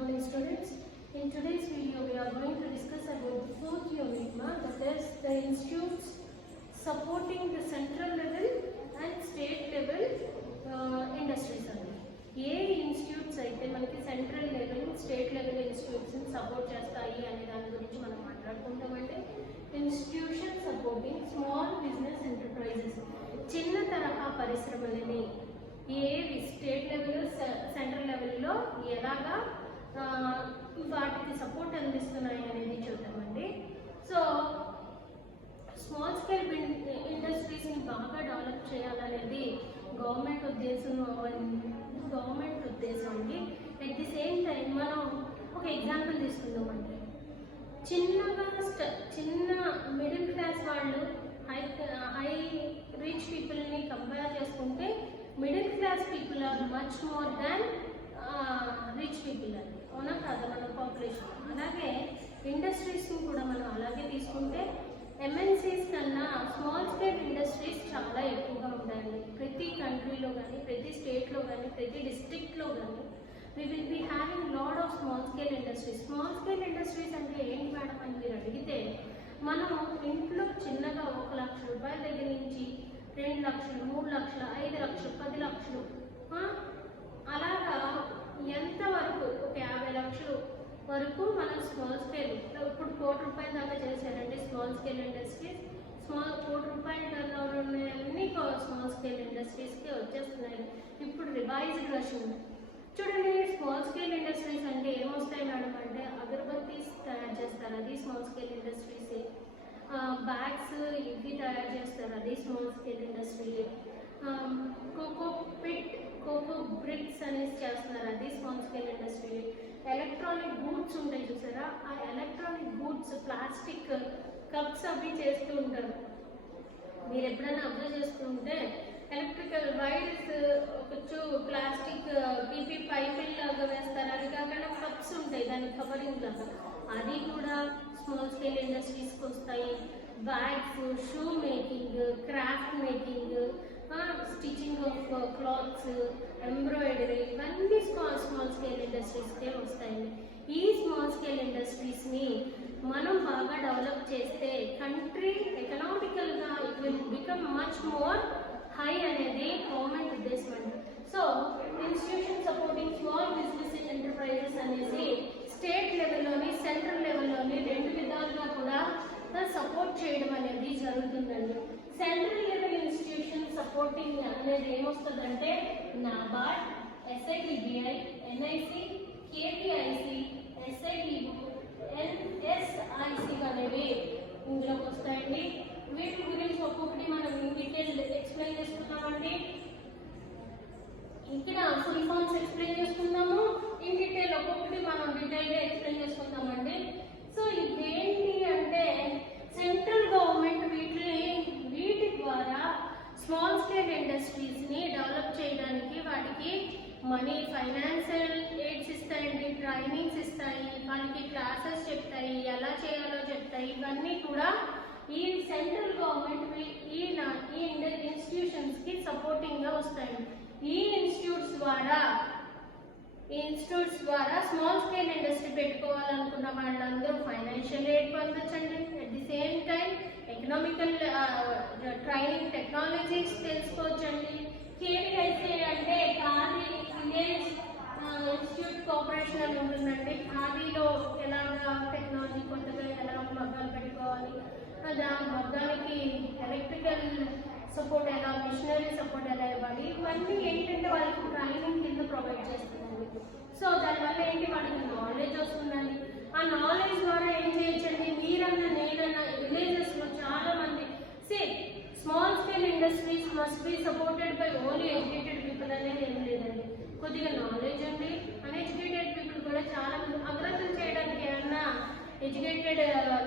morning students. In today's video we are going to discuss about the fourth unit, that is the institutes supporting the central level and state level industries. ఏ institutes అయితే మనకి central level state level ఇన్స్టిట్యూట్స్ని support చేస్తాయి అనే దాని గురించి మనం మాట్లాడుకుంటామంటే institution supporting small business enterprises, చిన్న తరహా పరిశ్రమలని ఏవి స్టేట్ లెవెల్ సెంట్రల్ లెవెల్లో ఎలాగా వాటికి సపోర్ట్ అందిస్తున్నాయి అనేది చూద్దామండి. సో స్మాల్ స్కేల్ ఇండస్ట్రీస్ని బాగా డెవలప్ చేయాలనేది గవర్నమెంట్ ఉద్దేశం అండి. అట్ ది సేమ్ టైం మనం ఒక ఎగ్జాంపుల్ తీసుకుందామండి. చిన్న మిడిల్ క్లాస్ వాళ్ళు హై రిచ్ పీపుల్ని కంపేర్ చేసుకుంటే middle class people are much more than rich people అండి, అవునా కాదా మన పాపులేషన్. అలాగే ఇండస్ట్రీస్ని కూడా మనం అలాగే తీసుకుంటే ఎంఎన్సీస్ కన్నా స్మాల్ స్కేల్ ఇండస్ట్రీస్ చాలా ఎక్కువగా ఉంటాయండి. ప్రతి కంట్రీలో కానీ, ప్రతి స్టేట్లో కానీ, ప్రతి డిస్ట్రిక్ట్లో కానీ we will be having lot of small scale industries. Small scale industries అంటే ఏంటి మేడం అని మీరు అడిగితే, మనం ఇంట్లో చిన్నగా 1 లక్ష రూపాయల దగ్గర నుంచి 2 లక్షలు, 3 లక్షలు, 5 లక్షలు, 10 లక్షలు అలాగా ఎంతవరకు ఒక 50 లక్షలు వరకు మనం స్మాల్ స్కేల్, ఇప్పుడు 1 కోటి రూపాయల దాకా చేశారండి స్మాల్ స్కేల్ ఇండస్ట్రీస్. 1 కోటి రూపాయల టర్నోవర్ ఉన్నాయన్నీ స్మాల్ స్కేల్ ఇండస్ట్రీస్కి వచ్చేస్తున్నాయి. ఇప్పుడు రివైజ్డ్ వర్షన్ చూడండి. స్మాల్ స్కేల్ ఇండస్ట్రీస్ అంటే ఏమొస్తాయి మేడం అంటే అగరబత్తీస్ తయారు చేస్తారు, అది స్మాల్ స్కేల్ ఇండస్ట్రీసే. బ్యాగ్స్ ఇవి తయారు చేస్తారు, అది small scale industry. Coco bricks అనేసి చేస్తున్నారు, అది small scale industry. Electronic goods ఉంటాయి చూసారా, ఆ ఎలక్ట్రానిక్ గూడ్స్ ప్లాస్టిక్ కప్స్ అవి చేస్తూ ఉంటారు. మీరు ఎప్పుడైనా అబ్జర్వ్ చేస్తుంటే ఎలక్ట్రికల్ వైర్స్ ప్లాస్టిక్ పీపీ పైపుల్ లాగా వేస్తారు, అది కాకుండా కప్స్ ఉంటాయి దాని కవరింగ్ లాగా, అది కూడా స్మాల్ స్కేల్ ఇండస్ట్రీస్కి వస్తాయి. Bags, shoe making, craft making, stitching of clothes, embroidery, ఇవన్నీ స్మాల్ స్కేల్ ఇండస్ట్రీస్కే వస్తాయండి. ఈ స్మాల్ స్కేల్ ఇండస్ట్రీస్ని మనం బాగా డెవలప్ చేస్తే కంట్రీ ఎకనామికల్గా it will become much more high అనేది గవర్నమెంట్ ఉద్దేశం అండి. So institution supporting small business enterprises అనేసి స్టేట్ లెవెల్లోని సెంట్రల్ లెవెల్లోని 2 విధాలుగా కూడా సపోర్ట్ చేయడం అనేది జరుగుతుందండి. సెంట్రల్ లెవెల్ ఇన్స్టిట్యూషన్ సపోర్టింగ్ అనేది ఏమొస్తుందంటే NABARD, SIDBI, NIC, KPIC, SIDU, NSIC అనేవి ఇందులోకి వస్తాయండి. వీటి గురించి ఒక్కొక్కటి మనం డీటెయిల్ ఎక్స్ప్లెయిన్ చేసుకున్నామండి. ఇక్కడ ఫుల్ ఫామ్స్ ఎక్స్ప్లెయిన్ చేసుకుందాము, ఇన్ డీటెయిల్ ఒక్కొక్కటి మనం డీటెయిల్గా ఎక్స్ప్లెయిన్ చేసుకుందామండి. సో ఇదేంటి అంటే సెంట్రల్ గవర్నమెంట్ వీటి ద్వారా స్మాల్ స్కేల్ ఇండస్ట్రీస్ని డెవలప్ చేయడానికి వాటికి మనీ, ఫైనాన్షియల్ ఎయిడ్స్ ఇస్తాయండి, ట్రైనింగ్స్ ఇస్తాయి, వాళ్ళకి క్లాసెస్ చెప్తాయి, ఎలా చేయాలో చెప్తాయి. ఇవన్నీ కూడా ఈ సెంట్రల్ గవర్నమెంట్ ఈ ఇన్స్టిట్యూషన్స్కి సపోర్టింగ్గా వస్తాయి. ఈ ఇన్స్టిట్యూట్స్ ద్వారా స్మాల్ స్కేల్ ఇండస్ట్రీ పెట్టుకోవాలనుకున్న వాళ్ళందరూ ఫైనాన్షియల్ ఎయిడ్ పొందొచ్చండి. At the same time economical training technologies తెలుసుకోవచ్చండి. KPIC అంటే ఖాదీ విలేజ్ ఇన్స్టిట్యూట్ కోఆపరేషన్ అని ఉంటుందండి. ఖాదీలో ఎలాగా టెక్నాలజీ కొత్తగా ఎలా మగ్గాలు పెట్టుకోవాలి, మగ్గానికి ఎలక్ట్రికల్ సపోర్ట్ ఎలా, మిషనరీ సపోర్ట్ ఎలా ఇవ్వాలి, ఇవన్నీ ఏంటంటే వాళ్ళకి ట్రైనింగ్ కింద ప్రొవైడ్ చేస్తుందండి. సో దానివల్ల ఏంటి వాళ్ళకి నాలెడ్జ్ వస్తుందండి. ఆ నాలెడ్జ్ ద్వారా ఏం చేయొచ్చండి, మీరన్నా నేనన్నా విలేజెస్లో చాలా మంది small scale industries must be supported by only educated people అనేది ఏం లేదండి. కొద్దిగా నాలెడ్జ్ అండి, అన్ఎడ్యుకేటెడ్ పీపుల్ కూడా చాలా మంది అభివృద్ధి చేయడానికి ఏమన్నా ఎడ్యుకేటెడ్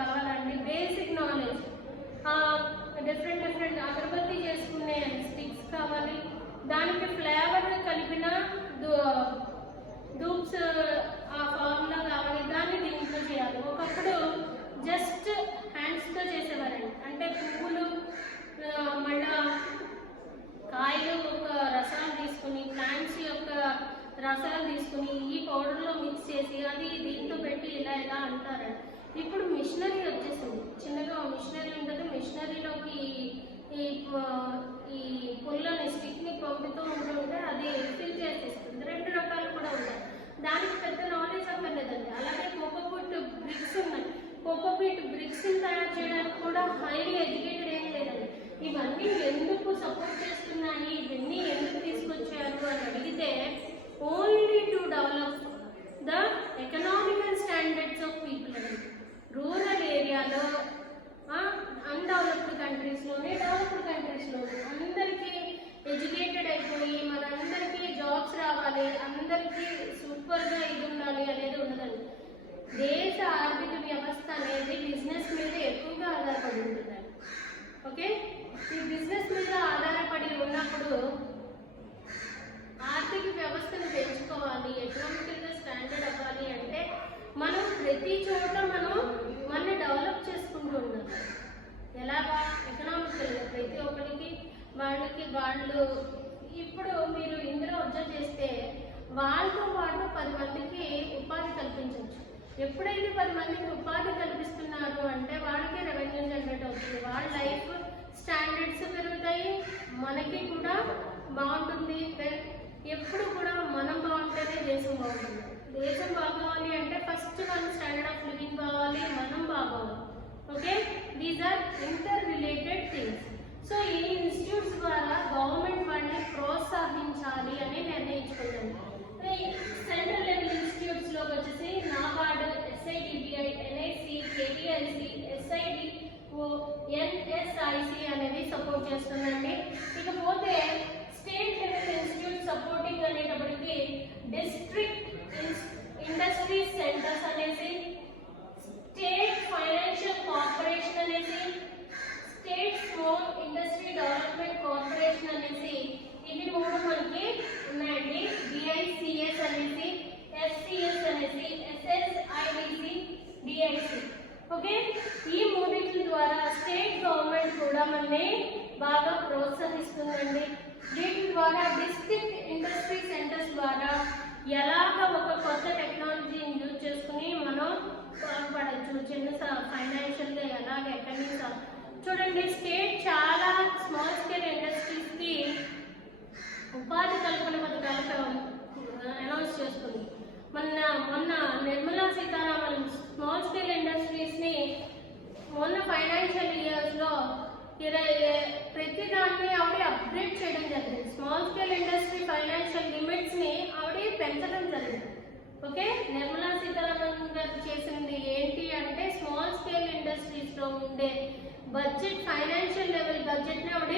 కావాలండి. బేసిక్ నాలెడ్జ్, డిఫరెంట్ అగరబత్తి చేసుకునే స్టిక్స్ కావాలి, దానికి ఫ్లేవర్ కలిపిన ధూప్స్ ఆ ఫార్ములా కావాలి, దాన్ని దీంట్లో చేయాలి. ఒకప్పుడు జస్ట్ హ్యాండ్స్తో చేసేవారండి, అంటే పువ్వులు మళ్ళా కాయలు రసాలు తీసుకుని, ప్లాంట్స్ యొక్క రసాలు తీసుకుని ఈ పౌడర్లో మిక్స్ చేసి మిషనరీ వచ్చేసింది. చిన్నగా మిషనరీ ఉంటుంది. మిషనరీలోకి ఈ ఈ పుల్లని స్టిక్ని పంపుతూ ఉంటుంటే అది ఫిల్ చేసేస్తుంది. 2 రకాలు కూడా ఉంటాయి. దానికి పెద్ద నాలెడ్జ్ అక్కర్లేదండి. అలాగే కోకోపీట్ బ్రిక్స్ ఉన్నాయి. కోకోపీట్ బ్రిక్స్ని తయారు చేయడానికి కూడా హైలీ ఎడ్యుకేటెడ్ ఏం లేదండి. ఇవన్నీ ఎందుకు సపోర్ట్ చేస్తున్నాయి, ఇవన్నీ ఎందుకు తీసుకొచ్చారు అని అడిగితే only to develop the economical standards of people అండి. రూరల్ ఏరియాలో అన్డెవలప్డ్ కంట్రీస్లోనే, డెవలప్డ్ కంట్రీస్లోనే అందరికీ ఎడ్యుకేటెడ్ అయిపోయి మనందరికీ జాబ్స్ రావాలి, అందరికీ సూపర్గా ఇది ఉండాలి అనేది ఉండదండి. దేశ ఆర్థిక వ్యవస్థ అనేది బిజినెస్ మీద ఎక్కువగా ఆధారపడి ఉంటుంది. ఓకే, ఈ బిజినెస్ మీద ఆధారపడి ఉన్నప్పుడు ఆర్థిక వ్యవస్థను పెంచుకోవాలి, ఎకనామికల్గా స్టాండర్డ్ అవ్వాలి అంటే మనం ప్రతి చోట మన డెవలప్ చేసుకుంటూ ఉండాలి. ఎలాగా? ఎకనామికల్గా ప్రతి ఒక్కరికి వాళ్ళు ఇప్పుడు మీరు ఇందులో అబ్జర్వ్ చేస్తే వాళ్ళతో పాటు 10 మందికి ఉపాధి కల్పించవచ్చు. ఎప్పుడైతే 10 మందికి ఉపాధి కల్పిస్తున్నారు అంటే వాళ్ళకి రెవెన్యూ జనరేట్ అవుతుంది, వాళ్ళ లైఫ్ స్టాండర్డ్స్ పెరుగుతాయి, మనకి కూడా బాగుంటుంది. ఎప్పుడు కూడా మనం బాగుంటేనే దేశం బాగుంటుంది. దేశం బాగోవాలి అంటే ఫస్ట్ మన స్టాండర్డ్ ఆఫ్ లివింగ్ కావాలి, మనం బాగోవాలి. Okay, these are interrelated things. So ఈ ఇన్స్టిట్యూట్స్ ద్వారా గవర్నమెంట్ వాటిని ప్రోత్సహించాలి అని నిర్ణయించుకుంటాను. సెంట్రల్ లెవెల్ ఇన్స్టిట్యూట్స్లోకి వచ్చేసి NABARD, SIDBI, NIC, KVIC, SID, NSIC అనేవి సపోర్ట్ చేస్తుందండి. ఇకపోతే స్టేట్ లెవెల్ ఇన్స్టిట్యూట్ సపోర్టింగ్ అనేటప్పటికి డిస్ట్రిక్ట్ ఇండస్ట్రీ సెంటర్స్ అనేసి, స్టేట్ ఫైనాన్షియల్ కార్పొరేషన్ అనేసి, state small industry development corporation అనేసి, ఇవి 3 మనకి ఉన్నాయండి. BICS అనేసి, FCS అనేసి, SSIDC, DIC. ఓకే, ఈ 3 ద్వారా స్టేట్ గవర్నమెంట్ కూడా మనల్ని బాగా ప్రోత్సహిస్తుందండి. వీటి ద్వారా డిస్ట్రిక్ట్ ఇండస్ట్రీ సెంటర్స్ ద్వారా ఎలాగ ఒక కొత్త టెక్నాలజీని యూజ్ చేసుకుని మనం బాగుపడచ్చు, చిన్న ఫైనాన్షియల్గా ఎలాగ ఎక్కడి నుంచి చూడండి. స్టేట్ చాలా స్మాల్ స్కేల్ ఇండస్ట్రీస్కి ఉపాధి కల్పన పథకాలు అనౌన్స్ చేస్తుంది. మొన్న నిర్మలా సీతారామన్ స్మాల్ స్కేల్ ఇండస్ట్రీస్ని మొన్న ఫైనాన్షియల్ ఇయర్స్లో ప్రతి దాన్ని ఆవిడ అప్గ్రేడ్ చేయడం జరిగింది. స్మాల్ స్కేల్ ఇండస్ట్రీ ఫైనాన్షియల్ లిమిట్స్ని ఆవిడ పెంచడం జరిగింది. ఓకే, నిర్మలా సీతారామన్ గారు చేసింది ఏంటి అంటే స్మాల్ స్కేల్ ఇండస్ట్రీస్లో ఉండే బడ్జెట్, ఫైనాన్షియల్ లెవెల్ బడ్జెట్ని ఆవిడ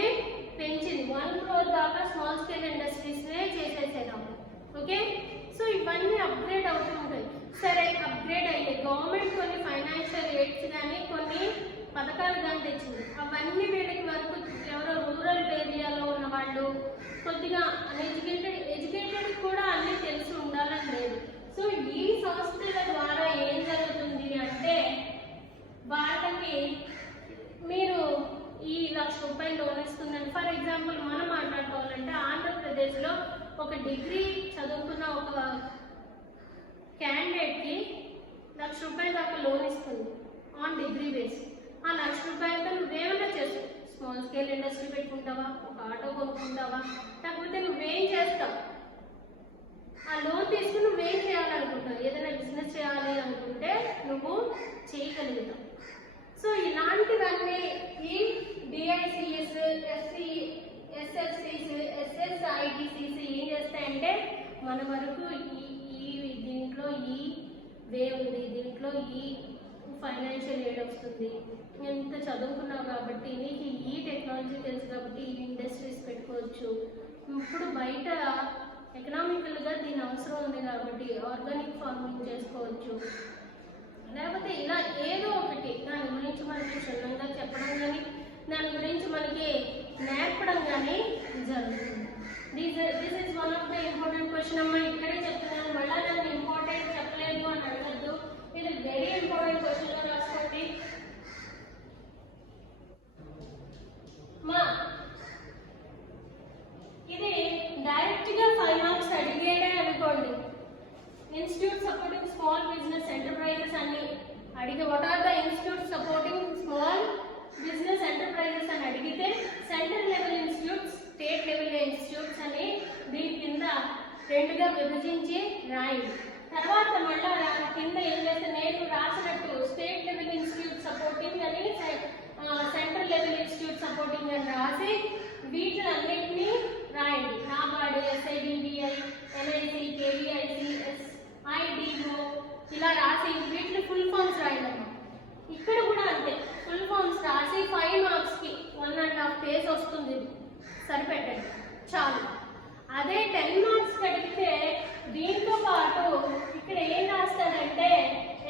పెంచింది. 1 crore దాకా స్మాల్ స్కేల్ ఇండస్ట్రీస్నే చేసేసారు. ఓకే, సో ఇవన్నీ అప్గ్రేడ్ అవుతూ ఉంటాయి. సరే, అప్గ్రేడ్ అయ్యాయి. గవర్నమెంట్ కొన్ని ఫైనాన్షియల్ ఎయిడ్స్ కానీ కొన్ని పథకాలు కానీ తెచ్చింది. అవన్నీ వీళ్ళకి వరకు ఎవరో రూరల్ ఏరియాలో ఉన్న వాళ్ళు కొద్దిగా ఎడ్యుకేటెడ్ కూడా అన్నీ తెలిసి ఉండాలని లేదు. సో ఈ సంస్థల ద్వారా ఏం జరుగుతుంది అంటే వాళ్ళకి మీరు ఈ 1,00,000 రూపాయలు లోన్ ఇస్తుందండి. ఫర్ ఎగ్జాంపుల్ మనం మాట్లాడుకోవాలంటే ఆంధ్రప్రదేశ్లో ఒక డిగ్రీ చదువుకున్న ఒక క్యాండిడేట్కి 1,00,000 రూపాయల దాకా లోన్ ఇస్తుంది ఆన్ డిగ్రీ బేస్. ఆ 1,00,000 రూపాయలతో నువ్వేమైనా చేస్తావు. స్మాల్ స్కేల్ ఇండస్ట్రీ పెట్టుకుంటావా, ఒక ఆటో కొనుక్కుంటావా, లేకపోతే నువ్వేం చేస్తావు? ఆ లోన్ తీసుకుని నువ్వేం చేయాలనుకుంటావు, ఏదైనా బిజినెస్ చేయాలి అనుకుంటే నువ్వు చేయగలుగుతావు. సో ఇలాంటివన్నీ ఈ DICS, SFCs, SSIDCs ఏం చేస్తాయంటే మన వరకు దీంట్లో ఈ వే ఉంది, దీంట్లో ఈ ఫైనాన్షియల్ ఎయిడ్ వస్తుంది, ఎంత చదువుకున్నావు కాబట్టి నీకు ఈ టెక్నాలజీ తెలుసు కాబట్టి ఈ ఇండస్ట్రీస్ పెట్టుకోవచ్చు, ఇప్పుడు బయట ఎకనామికల్గా దీని అవసరం ఉంది కాబట్టి ఆర్గానిక్ ఫార్మింగ్ చేసుకోవచ్చు, లేకపోతే ఇలా ఏదో ఒకటి దాని గురించి మనకి క్షుణ్ణంగా చెప్పడం కానీ దాని గురించి మనకి నేర్పడం కానీ జరుగుతుంది. This is one of the important question. అమ్మ ఇక్కడే చెప్తున్నాను, మళ్ళీ నన్ను ఇంపార్టెంట్ చెప్పలేదు అని అడగద్దు. ఇది వెరీ ఇంపార్టెంట్ క్వశ్చన్లో రాసుకోండి. ఇది డైరెక్ట్గా 5 మార్క్స్ అడిగేదే అనుకోండి. Institute supporting small business enterprises అని అడిగి what are the institutes supporting small business enterprises అని అడిగితే central level institutes, state level institutes అని దీని కింద రెండుగా విభజించి రాయండి. తర్వాత మళ్ళీ కింద ఏం చేస్తే నేను రాసినట్టు స్టేట్ లెవెల్ ఇన్స్టిట్యూట్ సపోర్టింగ్ అని సెంట్రల్ లెవెల్ ఇన్స్టిట్యూట్ సపోర్టింగ్ అని రాసి వీటిలన్నింటినీ రాయండి. NABARD, SIBDI, NIC, KVIC, SIDO ఇలా రాసి వీటిని ఫుల్ ఫామ్స్ రాయండి. ఇక్కడ కూడా అంతే, ఫుల్ ఫామ్స్ రాసి 5 మార్క్స్కి 1.5 పేజ్ వస్తుంది. సరిపెట్టండి చాలు. అదే 10 మార్క్స్ అడిగితే దీంతో పాటు ఇక్కడ ఏం రాస్తాడంటే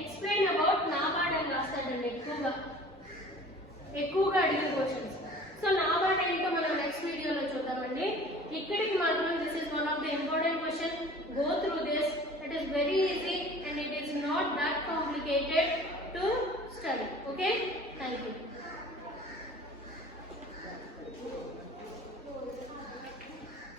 ఎక్స్ప్లెయిన్ అబౌట్ నాబార్డ్ అని రాస్తాడండి. ఎక్కువగా అడిగిన క్వశ్చన్స్. సో నాబార్డ్ ఏంటో మనం నెక్స్ట్ వీడియోలో చూద్దామండి. ఇక్కడికి మాత్రం this is one of the important question. Go through this. It is very easy and it is not that complicated to study. Okay.